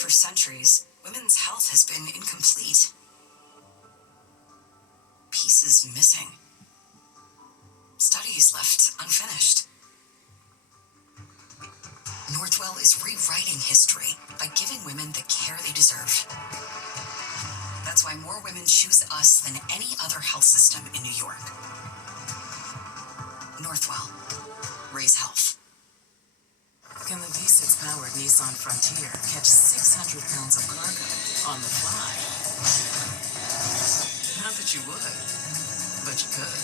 For centuries, women's health has been incomplete. Pieces missing. Studies left unfinished. Northwell is rewriting history by giving women the care they deserve. That's why more women choose us than any other health system in New York. Northwell. Raise health. Can the V6-powered Nissan Frontier catch 600 pounds of cargo on the fly? Not that you would, but you could.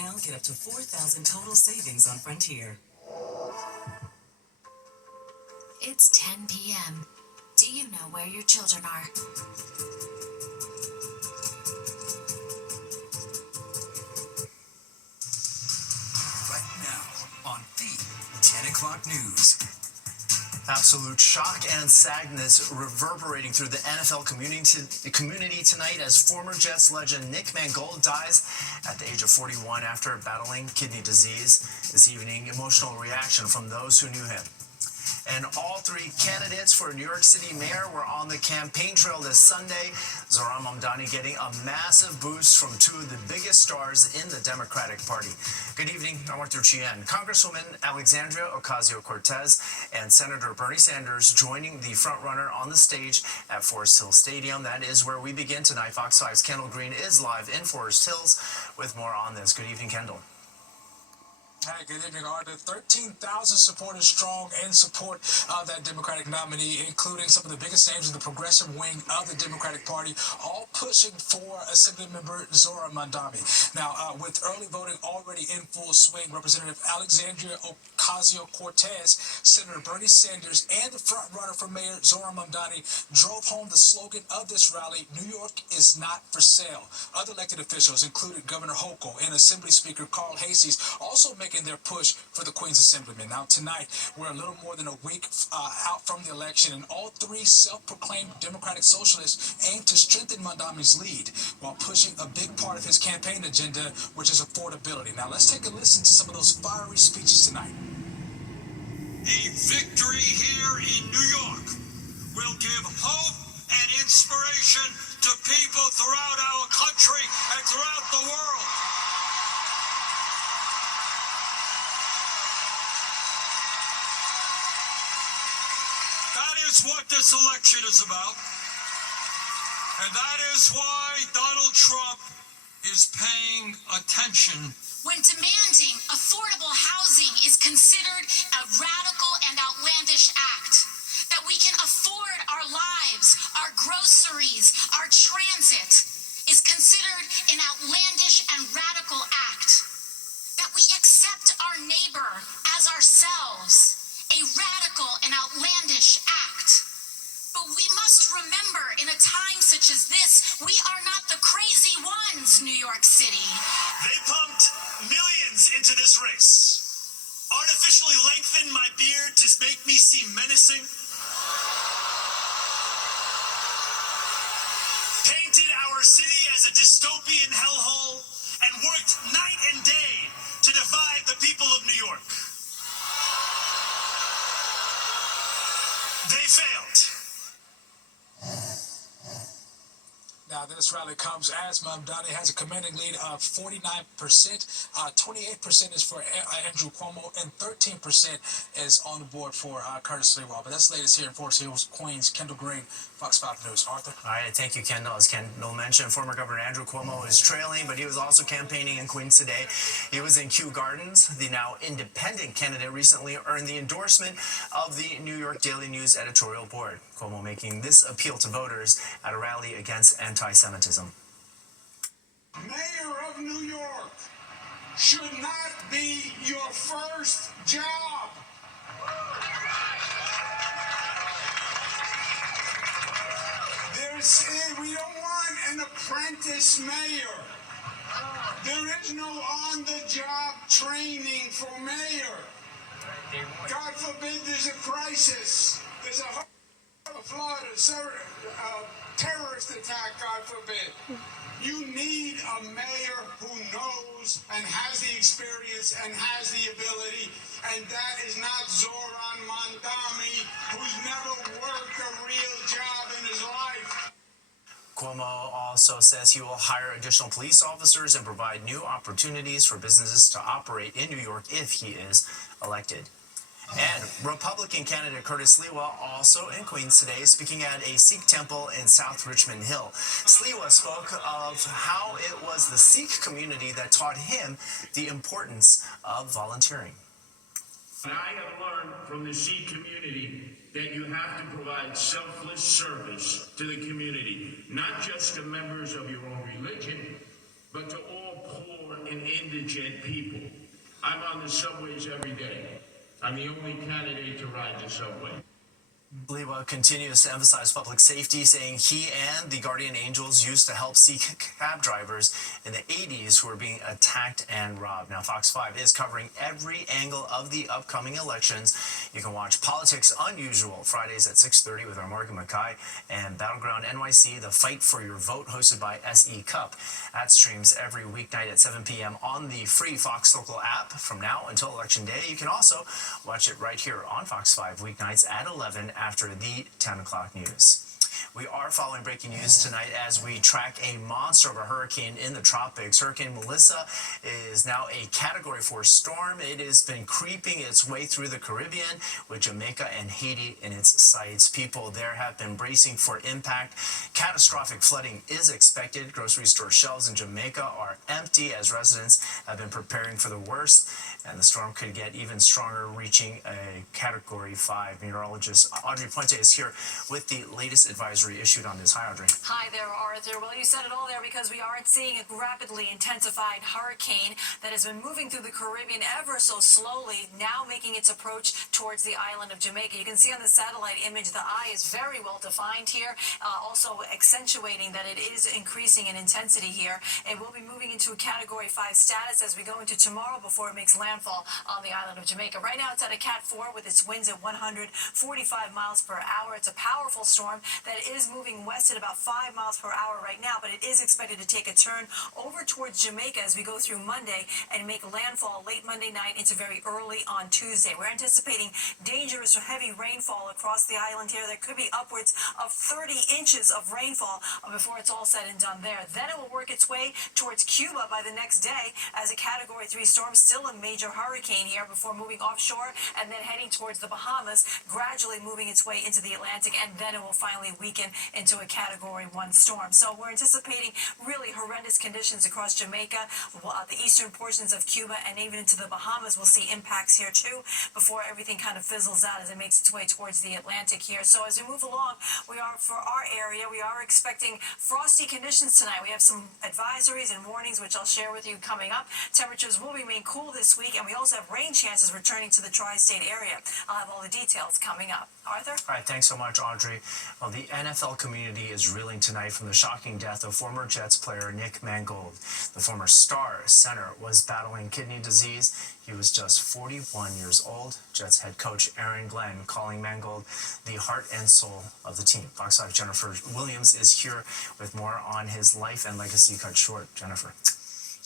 Now get up to $4,000 total savings on Frontier. It's 10 p.m. Do you know where your children are? Right now on the 10 o'clock news. Absolute shock and sadness reverberating through the NFL community tonight as former Jets legend Nick Mangold dies at the age of 41 after battling kidney disease. This evening, emotional reaction from those who knew him. And all three candidates for New York City mayor were on the campaign trail this Sunday. Zohran Mamdani getting a massive boost from two of the biggest stars in the Democratic Party. Good evening, I'm Arthur Chien. Congresswoman Alexandria Ocasio-Cortez and Senator Bernie Sanders joining the frontrunner on the stage at Forest Hill Stadium. That is where we begin tonight. Fox 5's Kendall Green is live in Forest Hills with more on this. Good evening, Kendall. Hi, good evening, Arthur. 13,000 supporters strong in support of that Democratic nominee, including some of the biggest names in the progressive wing of the Democratic Party, all pushing for Assemblymember Zohran Mamdani. Now, with early voting already in full swing, Representative Alexandria Ocasio-Cortez, Senator Bernie Sanders, and the frontrunner for Mayor Zohran Mamdani drove home the slogan of this rally, New York is not for sale. Other elected officials, including Governor Hochul and Assembly Speaker Carl Heasties, also making their push for the Queen's Assemblyman. Now, tonight, we're a little more than a week out from the election, and all three self-proclaimed Democratic socialists aim to strengthen Mamdani's lead while pushing a big part of his campaign agenda, which is affordability. Now, let's take a listen to some of those fiery speeches tonight. A victory here in New York will give hope and inspiration to people throughout our country and throughout the world. That is what this election is about. And that is why Donald Trump is paying attention. When demanding affordable housing is considered a radical and outlandish act, that we can afford our lives, our groceries, our transit, is considered an outlandish and radical act, that we accept our neighbor as ourselves, a radical and outlandish act. But we must remember, in a time such as this, we are not the crazy ones, New York City. They pumped millions into this race, artificially lengthened my beard to make me seem menacing, painted our city as a dystopian hellhole, and worked night and day to divide the people of New York. They failed. Now, this rally comes as Mamdani has a commanding lead of 49%. 28% is for Andrew Cuomo, and 13% is on the board for Curtis Sliwa. But that's the latest here in Forest Hills, Queens. Kendall Green, Fox 5 News. Arthur? All right, thank you, Kendall. As Kendall mentioned, former Governor Andrew Cuomo is trailing, but he was also campaigning in Queens today. He was in Kew Gardens. The now independent candidate recently earned the endorsement of the New York Daily News editorial board. Cuomo making this appeal to voters at a rally against anti-Semitism. Mayor of New York should not be your first job. We don't want an apprentice mayor. There is no on-the-job training for mayor. God forbid there's a crisis. There's a flood, a terrorist attack, God forbid. You need a mayor who knows and has the experience and has the ability, and that is not Zohran Mamdani, who's never worked a real Cuomo also says he will hire additional police officers and provide new opportunities for businesses to operate in New York if he is elected. And Republican candidate Curtis Sliwa also in Queens today, speaking at a Sikh temple in South Richmond Hill. Sliwa spoke of how it was the Sikh community that taught him the importance of volunteering. And I have learned from the Sikh community that you have to provide selfless service to the community, not just to members of your own religion, but to all poor and indigent people. I'm on the subways every day. I'm the only candidate to ride the subway. Sliwa continues to emphasize public safety, saying he and the Guardian Angels used to help Sikh cab drivers in the 80s who were being attacked and robbed. Now, Fox 5 is covering every angle of the upcoming elections. You can watch Politics Unusual Fridays at 6:30 with our Morgan Mackay and Battleground NYC, the Fight for Your Vote, hosted by SE Cup. That streams every weeknight at 7 p.m. on the free Fox Local app from now until Election Day. You can also watch it right here on Fox 5 weeknights at 11 after the 10 o'clock news. We are following breaking news tonight as we track a monster of a hurricane in the tropics. Hurricane Melissa is now a Category 4 storm. It has been creeping its way through the Caribbean with Jamaica and Haiti in its sights. People there have been bracing for impact. Catastrophic flooding is expected. Grocery store shelves in Jamaica are empty as residents have been preparing for the worst, and the storm could get even stronger, reaching a Category 5. Meteorologist Audrey Puente is here with the latest advisory issued on this. Hi, Audrey. Hi there, Arthur. Well, you said it all there because we are seeing a rapidly intensified hurricane that has been moving through the Caribbean ever so slowly, now making its approach towards the island of Jamaica. You can see on the satellite image the eye is very well defined here, also accentuating that it is increasing in intensity here. It will be moving into a Category 5 status as we go into tomorrow before it makes landfall on the island of Jamaica. Right now it's at a Cat 4 with its winds at 145 miles per hour. It's a powerful storm that is moving west at about 5 miles per hour right now, but it is expected to take a turn over towards Jamaica as we go through Monday and make landfall late Monday night into very early on Tuesday. We're anticipating dangerous or heavy rainfall across the island here. There could be upwards of 30 inches of rainfall before it's all said and done there. Then it will work its way towards Cuba by the next day as a Category 3 storm, still a major hurricane here, before moving offshore and then heading towards the Bahamas, gradually moving its way into the Atlantic, and then it will finally weaken into a Category 1 storm. So we're anticipating really horrendous conditions across Jamaica, the eastern portions of Cuba, and even into the Bahamas. We'll see impacts here too before everything kind of fizzles out as it makes its way towards the Atlantic here. So as we move along, for our area, we are expecting frosty conditions tonight. We have some advisories and warnings, which I'll share with you coming up. Temperatures will remain cool this week, and we also have rain chances returning to the tri-state area. I'll have all the details coming up. Arthur? All right, thanks so much, Audrey. Well, the NFL community is reeling tonight from the shocking death of former Jets player Nick Mangold. The former star center was battling kidney disease. He was just 41 years old. Jets head coach Aaron Glenn calling Mangold the heart and soul of the team. Fox 5 Jennifer Williams is here with more on his life and legacy cut short. Jennifer.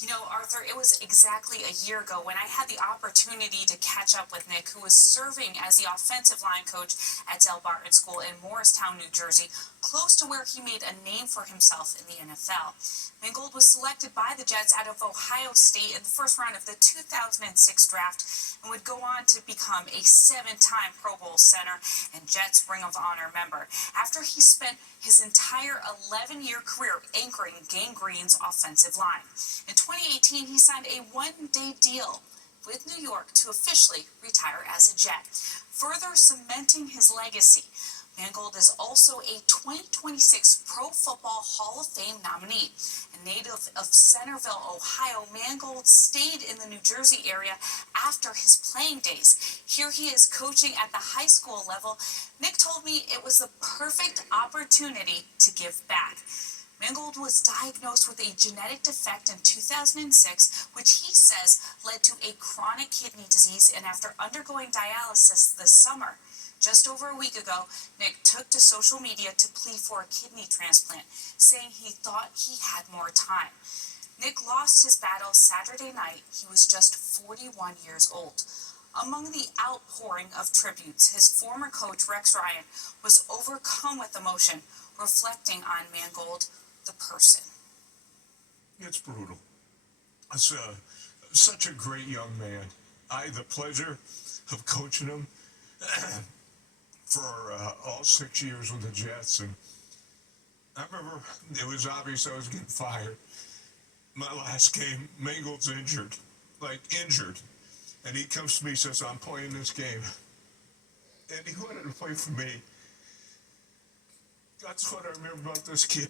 You know, Arthur, it was exactly a year ago when I had the opportunity to catch up with Nick, who was serving as the offensive line coach at Del Barton School in Morristown, New Jersey, close to where he made a name for himself in the NFL. Mangold was selected by the Jets out of Ohio State in the first round of the 2006 draft and would go on to become a 7-time Pro Bowl center and Jets Ring of Honor member after he spent his entire 11-year career anchoring Gang Green's offensive line. In 2018, he signed a one-day deal with New York to officially retire as a Jet, further cementing his legacy. Mangold is also a 2026 Pro Football Hall of Fame nominee. A native of Centerville, Ohio, Mangold stayed in the New Jersey area after his playing days. Here he is coaching at the high school level. Nick told me it was the perfect opportunity to give back. Mangold was diagnosed with a genetic defect in 2006, which he says led to a chronic kidney disease, and after undergoing dialysis this summer, just over a week ago, Nick took to social media to plead for a kidney transplant, saying he thought he had more time. Nick lost his battle Saturday night. He was just 41 years old. Among the outpouring of tributes, his former coach, Rex Ryan, was overcome with emotion, reflecting on Mangold, the person. It's brutal. It's such a great young man. I had the pleasure of coaching him for all 6 years with the Jets, and I remember it was obvious I was getting fired. My last game, Mangold's injured, and he comes to me and says, I'm playing this game. And he wanted to play for me. That's what I remember about this kid.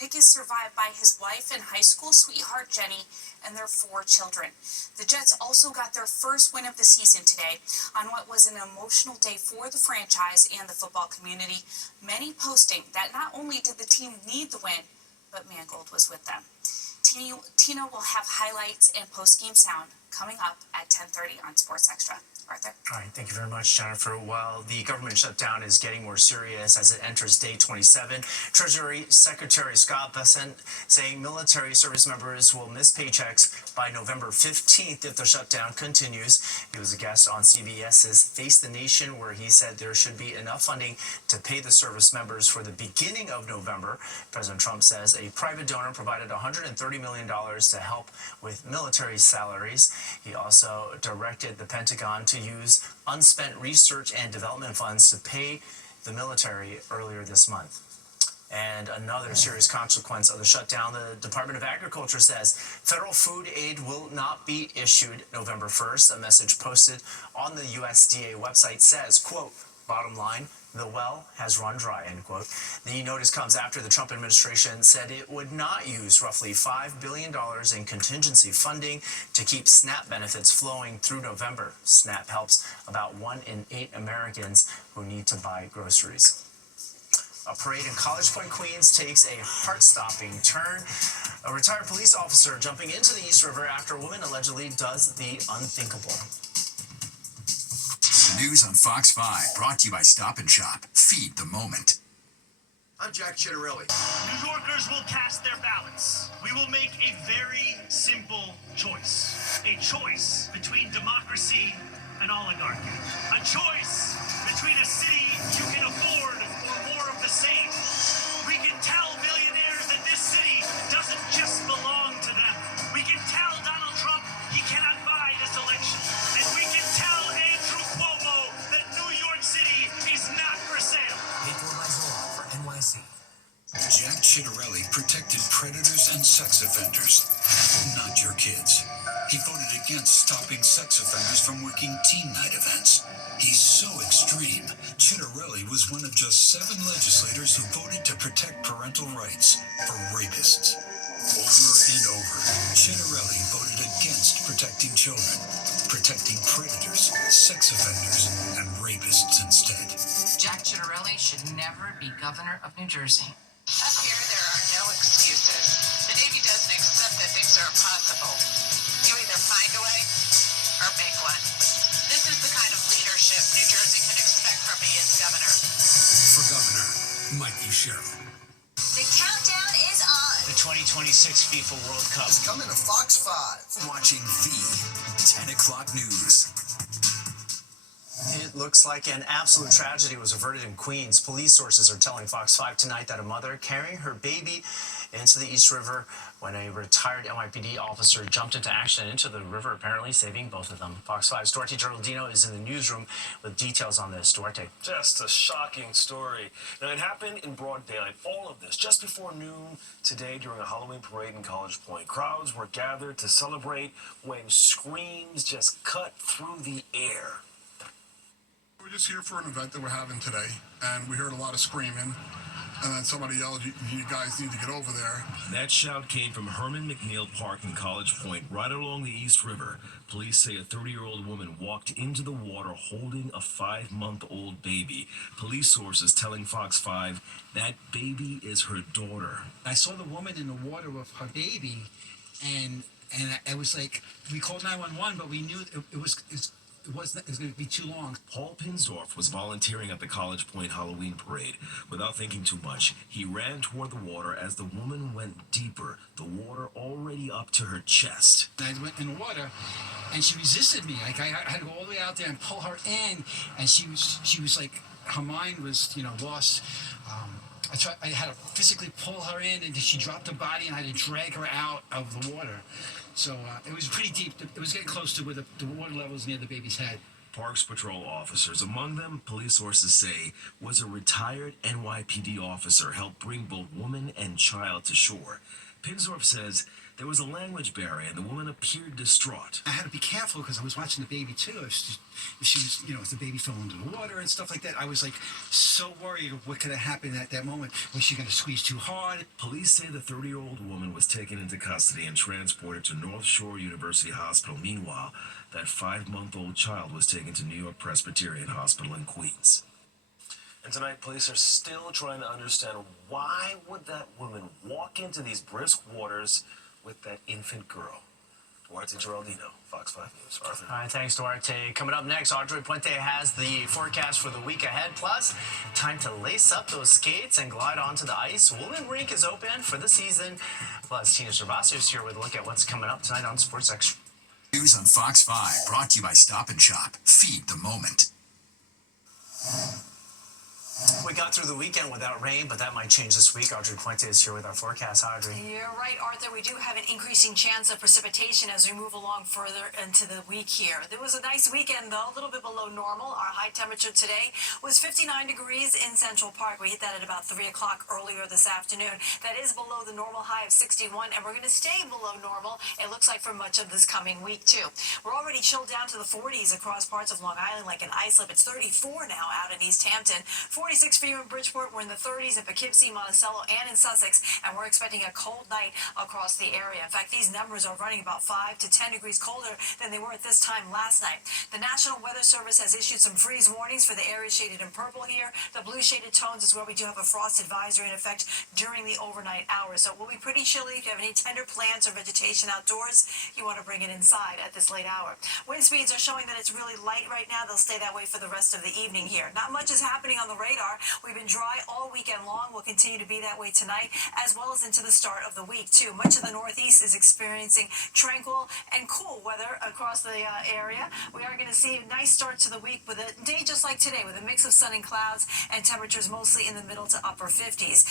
Nick is survived by his wife and high school sweetheart Jenny and their 4 children. The Jets also got their first win of the season today on what was an emotional day for the franchise and the football community, many posting that not only did the team need the win, but Mangold was with them. Tina will have highlights and post-game sound coming up at 10:30 on Sports Extra. Arthur? All right, thank you very much, Jennifer. While the government shutdown is getting more serious as it enters day 27, Treasury Secretary Scott Bessent saying military service members will miss paychecks by November 15th if the shutdown continues. He was a guest on CBS's Face the Nation, where he said there should be enough funding to pay the service members for the beginning of November. President Trump says a private donor provided $130 million to help with military salaries. He also directed the Pentagon to use unspent research and development funds to pay the military earlier this month. And another serious consequence of the shutdown, the Department of Agriculture says federal food aid will not be issued November 1st. A message posted on the USDA website says, quote, bottom line, the well has run dry, end quote. The notice comes after the Trump administration said it would not use roughly $5 billion in contingency funding to keep SNAP benefits flowing through November. SNAP helps about 1 in 8 Americans who need to buy groceries. A parade in College Point, Queens takes a heart-stopping turn. A retired police officer jumping into the East River after a woman allegedly does the unthinkable. The news on Fox 5, brought to you by Stop and Shop. Feed the moment. I'm Jack Chittarelli. New Yorkers will cast their ballots. We will make a very simple choice. A choice between democracy and oligarchy. A choice between a city you can afford or more of the same. We can tell millionaires that this city doesn't just belong to them. We can tell Donald Trump he cannot buy this election. And we can tell Andrew Cuomo that New York City is not for sale. Paid for by Zillow for NYC. Jack Chittarelli protected predators and sex offenders, not your kids. He voted against stopping sex offenders from working teen night events. He's so extreme, Chittarelli was one of just 7 legislators who voted to protect parental rights for rapists. Over and over, Chittarelli voted against protecting children, protecting predators, sex offenders, and rapists instead. Jack Chittarelli should never be governor of New Jersey. Up here, there are no excuses. The Navy doesn't accept that things are impossible. You either find a way or make one. This is the kind of leadership New Jersey can expect from me as governor. For Governor, Mikey Sherrill. The countdown is on. The 2026 FIFA World Cup It's coming to Fox 5. Watching the 10 o'clock news. It looks like an absolute tragedy was averted in Queens. Police sources are telling Fox 5 tonight that a mother carrying her baby into the East River when a retired NYPD officer jumped into action into the river, apparently saving both of them. Fox 5's Duarte Geraldino is in the newsroom with details on this. Duarte. Just a shocking story. Now, it happened in broad daylight. All of this just before noon today during a Halloween parade in College Point. Crowds were gathered to celebrate when screams just cut through the air. We're just here for an event that we're having today, and we heard a lot of screaming, and then somebody yelled, you guys need to get over there. That shout came from Herman McNeil Park in College Point, right along the East River. Police say a 30-year-old woman walked into the water holding a 5-month-old baby. Police sources telling Fox 5 that baby is her daughter. I saw the woman in the water with her baby, and I was like, we called 911, but we knew it was going to be too long. Paul Pinsdorf was volunteering at the College Point Halloween parade. Without thinking too much, he ran toward the water as the woman went deeper, the water already up to her chest. I went in the water, and she resisted me. Like I had to go all the way out there and pull her in, and she was like, her mind was, lost. I had to physically pull her in, and she dropped her body, and I had to drag her out of the water. So it was pretty deep. It was getting close to where the water level was near the baby's head. Parks Patrol officers, among them, police sources say, was a retired NYPD officer, helped bring both woman and child to shore. Pinsdorf says there was a language barrier and the woman appeared distraught. I had to be careful because I was watching the baby too. If she was, if the baby fell into the water and stuff like that, I was like so worried of what could have happened at that moment. Was she going to squeeze too hard? Police say the 30-year-old woman was taken into custody and transported to North Shore University Hospital. Meanwhile, that 5-month-old child was taken to New York Presbyterian Hospital in Queens. And tonight, police are still trying to understand why would that woman walk into these brisk waters with that infant girl. Duarte Geraldino, Fox 5 News. Arthur. All right, thanks, Duarte. Coming up next, Audrey Puente has the forecast for the week ahead. Plus, time to lace up those skates and glide onto the ice. Woolman Rink is open for the season. Plus, Tina Gervasio is here with a look at what's coming up tonight on Sports Extra. News on Fox 5, brought to you by Stop and Shop. Feed the moment. We got through the weekend without rain, but that might change this week. Audrey Puente is here with our forecast. Audrey. You're right, Arthur. We do have an increasing chance of precipitation as we move along further into the week here. There was a nice weekend, though, a little bit below normal. Our high temperature today was 59 degrees in Central Park. We hit that at about 3 o'clock earlier this afternoon. That is below the normal high of 61, and we're going to stay below normal, it looks like, for much of this coming week, too. We're already chilled down to the 40s across parts of Long Island, like in Islip. It's 34 now out in East Hampton. 46 for you in Bridgeport. We're in the 30s in Poughkeepsie, Monticello, and in Sussex, and we're expecting a cold night across the area. In fact, these numbers are running about 5 to 10 degrees colder than they were at this time last night. The National Weather Service has issued some freeze warnings for the areas shaded in purple here. The blue shaded tones is where we do have a frost advisory in effect during the overnight hours. So it will be pretty chilly. If you have any tender plants or vegetation outdoors, you want to bring it inside at this late hour. Wind speeds are showing that it's really light right now. They'll stay that way for the rest of the evening here. Not much is happening on the radar. We've been dry all weekend long. We'll continue to be that way tonight, as well as into the start of the week, too. Much of the Northeast is experiencing tranquil and cool weather across the area. We are going to see a nice start to the week with a day just like today, with a mix of sun and clouds and temperatures mostly in the middle to upper 50s.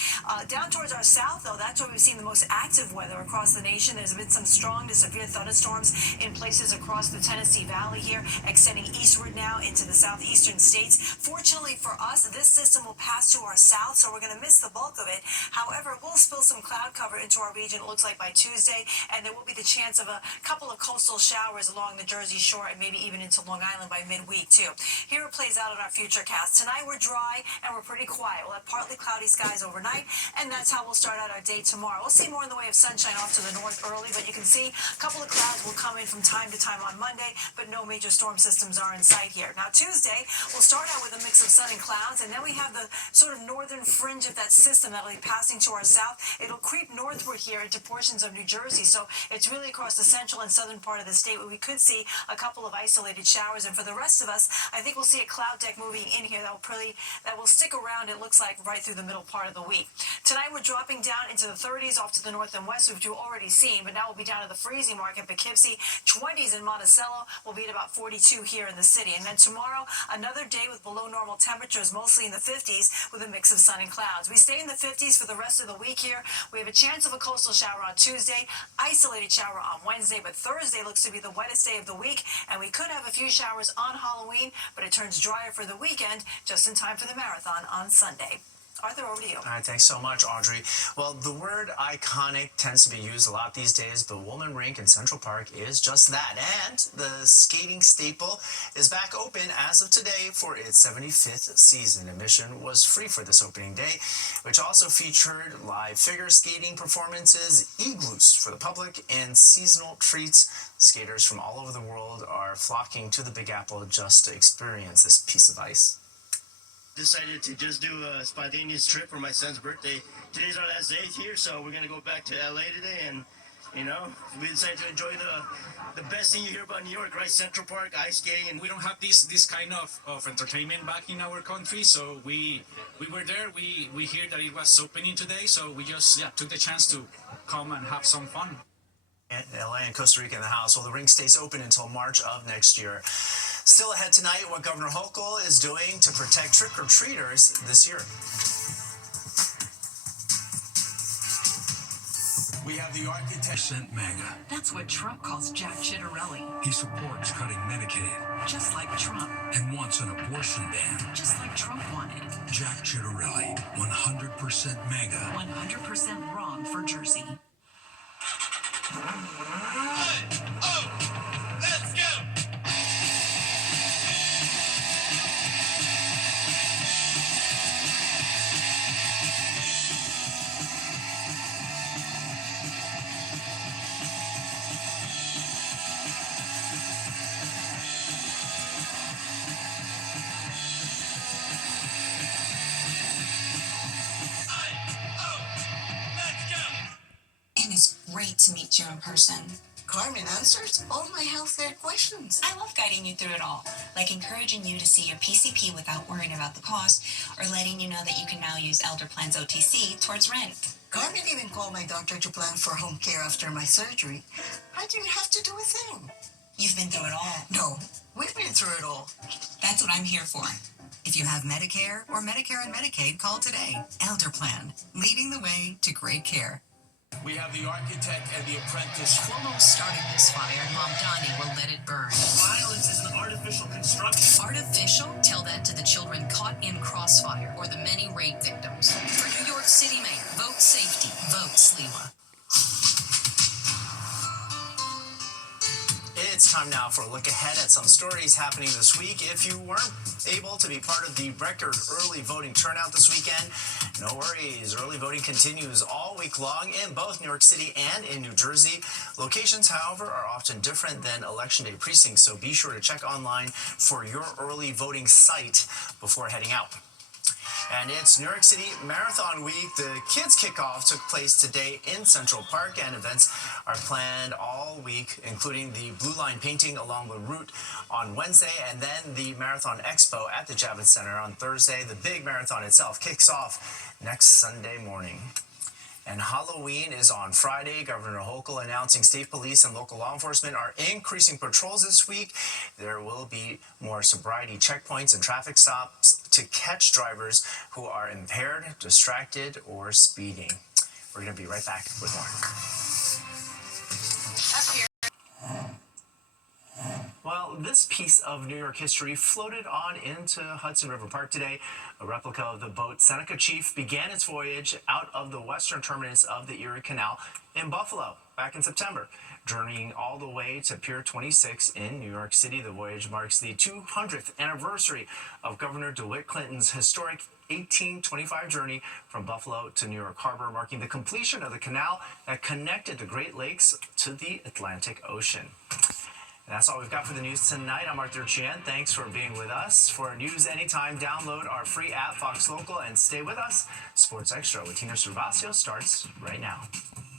Down towards our south, though, that's where we've seen the most active weather across the nation. There's been some strong to severe thunderstorms in places across the Tennessee Valley here, extending eastward now into the southeastern states. Fortunately for us, this system will pass to our south, so we're going to miss the bulk of it. However, we'll spill some cloud cover into our region, it looks like, by Tuesday, and there will be the chance of a couple of coastal showers along the Jersey Shore and maybe even into Long Island by midweek, too. Here it plays out in our future cast. Tonight we're dry and we're pretty quiet. We'll have partly cloudy skies overnight, and that's how we'll start out our day tomorrow. We'll see more in the way of sunshine off to the north early, but you can see a couple of clouds will come in from time to time on Monday, but no major storm systems are in sight here. Now, Tuesday, we'll start out with a mix of sun and clouds, and then we have the sort of northern fringe of that system that'll be passing to our south. It'll creep northward here into portions of New Jersey, so it's really across the central and southern part of the state where we could see a couple of isolated showers, and for the rest of us, I think we'll see a cloud deck moving in here that will stick around, it looks like, right through the middle part of the week. Tonight we're dropping down into the 30s off to the north and west, which you've already seen, but now we'll be down to the freezing mark in Poughkeepsie. 20s in Monticello. Will be at about 42 here in the city. And then tomorrow, another day with below normal temperatures, mostly in the 50s, with a mix of sun and clouds. We stay in the 50s for the rest of the week here. We have a chance of a coastal shower on Tuesday, isolated shower on Wednesday, but Thursday looks to be the wettest day of the week, and we could have a few showers on Halloween, but it turns drier for the weekend, just in time for the marathon on Sunday. Arthur, over to you. All right, thanks so much, Audrey. Well, the word iconic tends to be used a lot these days, but Woolman Rink in Central Park is just that. And the skating staple is back open as of today for its 75th season. Admission was free for this opening day, which also featured live figure skating performances, igloos for the public, and seasonal treats. Skaters from all over the world are flocking to the Big Apple just to experience this piece of ice. Decided to just do a spontaneous trip for my son's birthday. Today's our last day here, so we're gonna go back to LA today, and we decided to enjoy the best thing you hear about New York, right? Central Park, ice skating. We don't have this kind of entertainment back in our country, so we were there. We hear that it was opening today, so we just took the chance to come and have some fun. LA and Costa Rica in the house. Well, the rink stays open until March of next year. Still ahead tonight, what Governor Hochul is doing to protect trick-or-treaters this year. We have the architect. MAGA. That's what Trump calls Jack Ciattarelli. He supports cutting Medicaid Just like Trump. and wants an abortion ban. Just like Trump wanted. Jack Ciattarelli, 100% MAGA. 100% wrong for Jersey. Let's go! It is great to meet you in person. Carmen answers all my healthcare questions. I love guiding you through it all, like encouraging you to see your PCP without worrying about the cost, or letting you know that you can now use Elder Plan's OTC towards rent. Carmen even called my doctor to plan for home care after my surgery. I didn't have to do a thing. You've been through it all. No, we've been through it all. That's what I'm here for. If you have Medicare or Medicare and Medicaid, call today. Elder Plan, leading the way to great care. We have the architect and the apprentice. Cuomo started this fire, Mamdani will let it burn. Violence is an artificial construction. Artificial? Tell that to the children caught in crossfire or the many rape victims. For New York City Mayor, vote safety, vote Sliwa. It's time now for a look ahead at some stories happening this week. If you weren't able to be part of the record early voting turnout this weekend, no worries. Early voting continues all week long in both New York City and in New Jersey. Locations, however, are often different than Election Day precincts, so be sure to check online for your early voting site before heading out. And it's New York City Marathon Week. The kids' kickoff took place today in Central Park, and events are planned all week, including the Blue Line painting along the route on Wednesday, and then the Marathon Expo at the Javits Center on Thursday. The big marathon itself kicks off next Sunday morning. And Halloween is on Friday. Governor Hochul announcing state police and local law enforcement are increasing patrols this week. There will be more sobriety checkpoints and traffic stops to catch drivers who are impaired, distracted, or speeding. We're going to be right back with more. Up here. Well, this piece of New York history floated on into Hudson River Park today. A replica of the boat Seneca Chief began its voyage out of the western terminus of the Erie Canal in Buffalo back in September. Journeying all the way to Pier 26 in New York City, the voyage marks the 200th anniversary of Governor DeWitt Clinton's historic 1825 journey from Buffalo to New York Harbor, marking the completion of the canal that connected the Great Lakes to the Atlantic Ocean. And that's all we've got for the news tonight. I'm Arthur Chien. Thanks for being with us. For news anytime, download our free app, Fox Local, and stay with us. Sports Extra with Tina Cervasio starts right now.